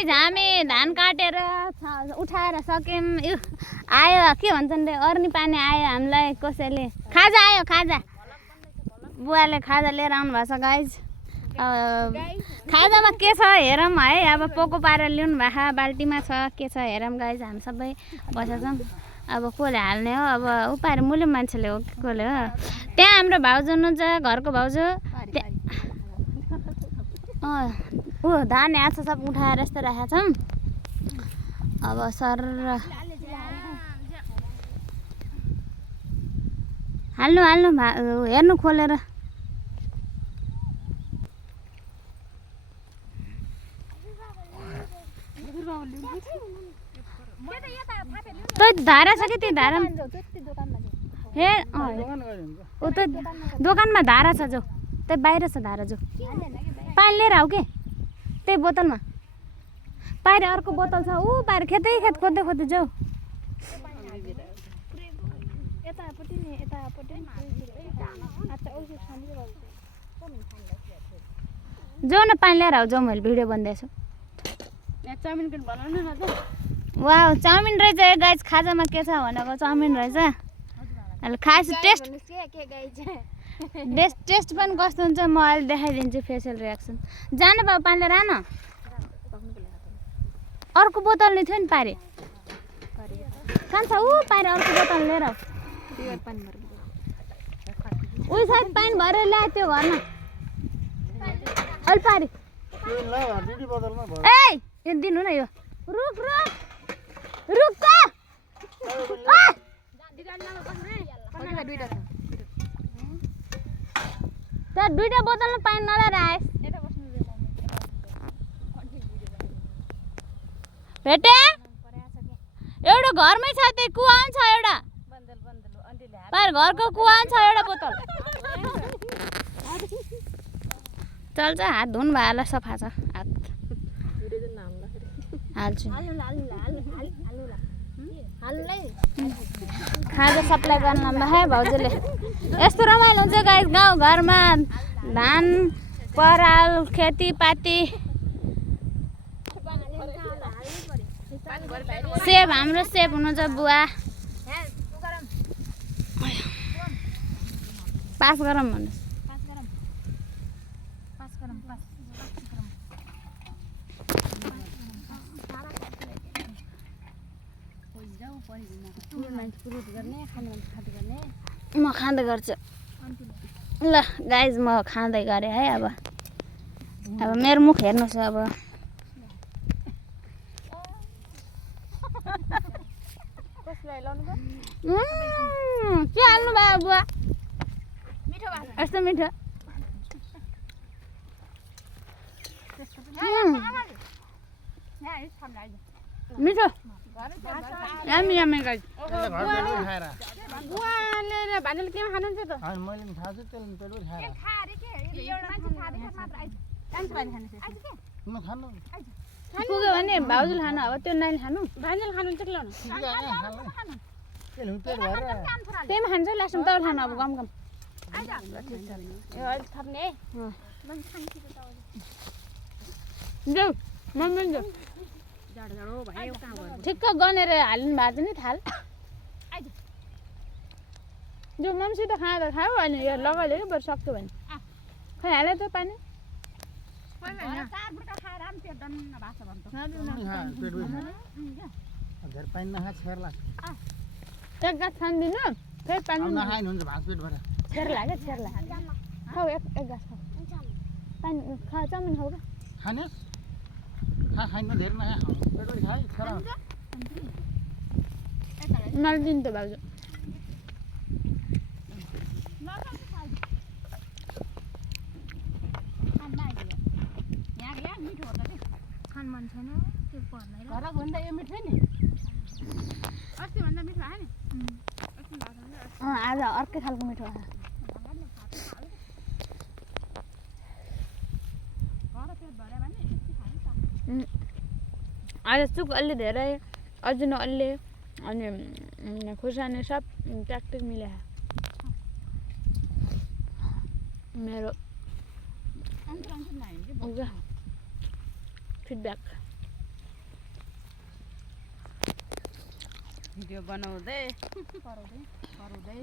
guys हामी धान काटेर उठाएर सक्यौँ आयो के भन्छन् रे अर्नी पानी आयो हामीलाई कसैले खाजा आयो खाजा बुवाले खाजा लिएर आउनु भएको छ गाइज खाजामा के छ हेरौँ है अब पोको पारेर ल्याउनु भएको बाल्टीमा छ के छ हेरौँ गाइज हामी सबै बसेका छौँ अब कसले हाल्ने हो अब उपाएर मुले मान्छेले हो कि कसले हो त्यहाँ हाम्रो भाउजू हुनुहुन्छ घरको भाउजू ऊ धान यहाँ छ सब उठाएर यस्तो राखेका छौँ अब सर हाल्नु हाल्नु हेर्नु खोलेर धारा छ कि त्यो धारा हे ऊ त दोकानमा धारा छ जो त्यो बाहिर छ धारा जो पानी लिएर आऊ के त्यही बोतलमा पाएर अर्को बोतल छ ऊ पाएर खेतै खेत खोज्दै खोज्दै जाऊ जाऊ न पानी लिएर आऊ जाऊ मैले भिडियो बनाउँदैछु वाह चाउमिन रहेछ गाइज खाजामा के छ भनेको चाउमिन रहेछ अहिले खास टेस्ट पनि कस्तो हुन्छ म अहिले देखाइदिन्छु फेसियल रियाक्सन जानु बाबु पानी लिएर आन अर्को बोतल नै थियो नि पारे कान्छ ऊ पारे अर्को बोतल लिएर उयो सायद पानी भरेर ल्याए त्यो घरमा अहिले पारे ए यो दिनु न यो रुक रुक रुक त दुईटा बोतलमा पानी नलिएर आएस भेटे एउटा घरमै छ त्यो कुवा पनि छ एउटा पार घरको कुवा पनि छ एउटा बोतल चल्छ हात धुनु भएर सफा छ हात हाल्छु खाजा सप्लाई गर्न है भाउजूले यस्तो रमाइलो हुन्छ गाई गाउँघरमा धान पराल खेतीपाती सेब हाम्रो सेब हुनुहुन्छ बुवा पास गरौँ भन्नुहोस् म खाँदै गर्छु ल गाइज म खाँदै गरेँ है अब मेरो मुख हेर्नुहोस् अब के हाल्नु भयो बुवा यस्तो मिठो मिठो यामी यामी गाइज बुवाले भान्जाले केमा खानुहुन्छ त मैले पनि थाहा छ त्यसले पेट पनि खाएर पुग्यो भने भाउजूले खानु अब त्यो नानीले खानु भान्जाले खानुहुन्छ कि लाउनु त्यहीमा खान्छ लास्टमा तपाईँ खानु अब गम गम थप्ने है जाऊ मम्मी जाऊ ठिक्क गनेर हाल्नु भएको छ नि थाल जो मम्मीसित खाँदा खाऊ अनि यो लगाइले कि बरु सक्यो भने खै हाले त पानी एक गाछ खानिदिनु फेरि पानी छेर्ला क्या छेर्ला खाऊ एक गाछ खाऊ पानी खा चाउमिन खाऊ क्या खानेस् खा खाइनु धेरै नखा पेट पनि खाइ छोरा नलिदिनु त भाउजू मन छैन त्यो पर्दैन घरको भन्दा यो मिठो नि अस्ति भन्दा मिठो आयो नि आज अर्कै खालको मिठो आयो आज चुक अलि धेरै अजिनो अलि अनि खुर्सानी सब ट्याक्टिक मिले मेरो फिडब्याक भिडियो बनाउँदै कराउँदै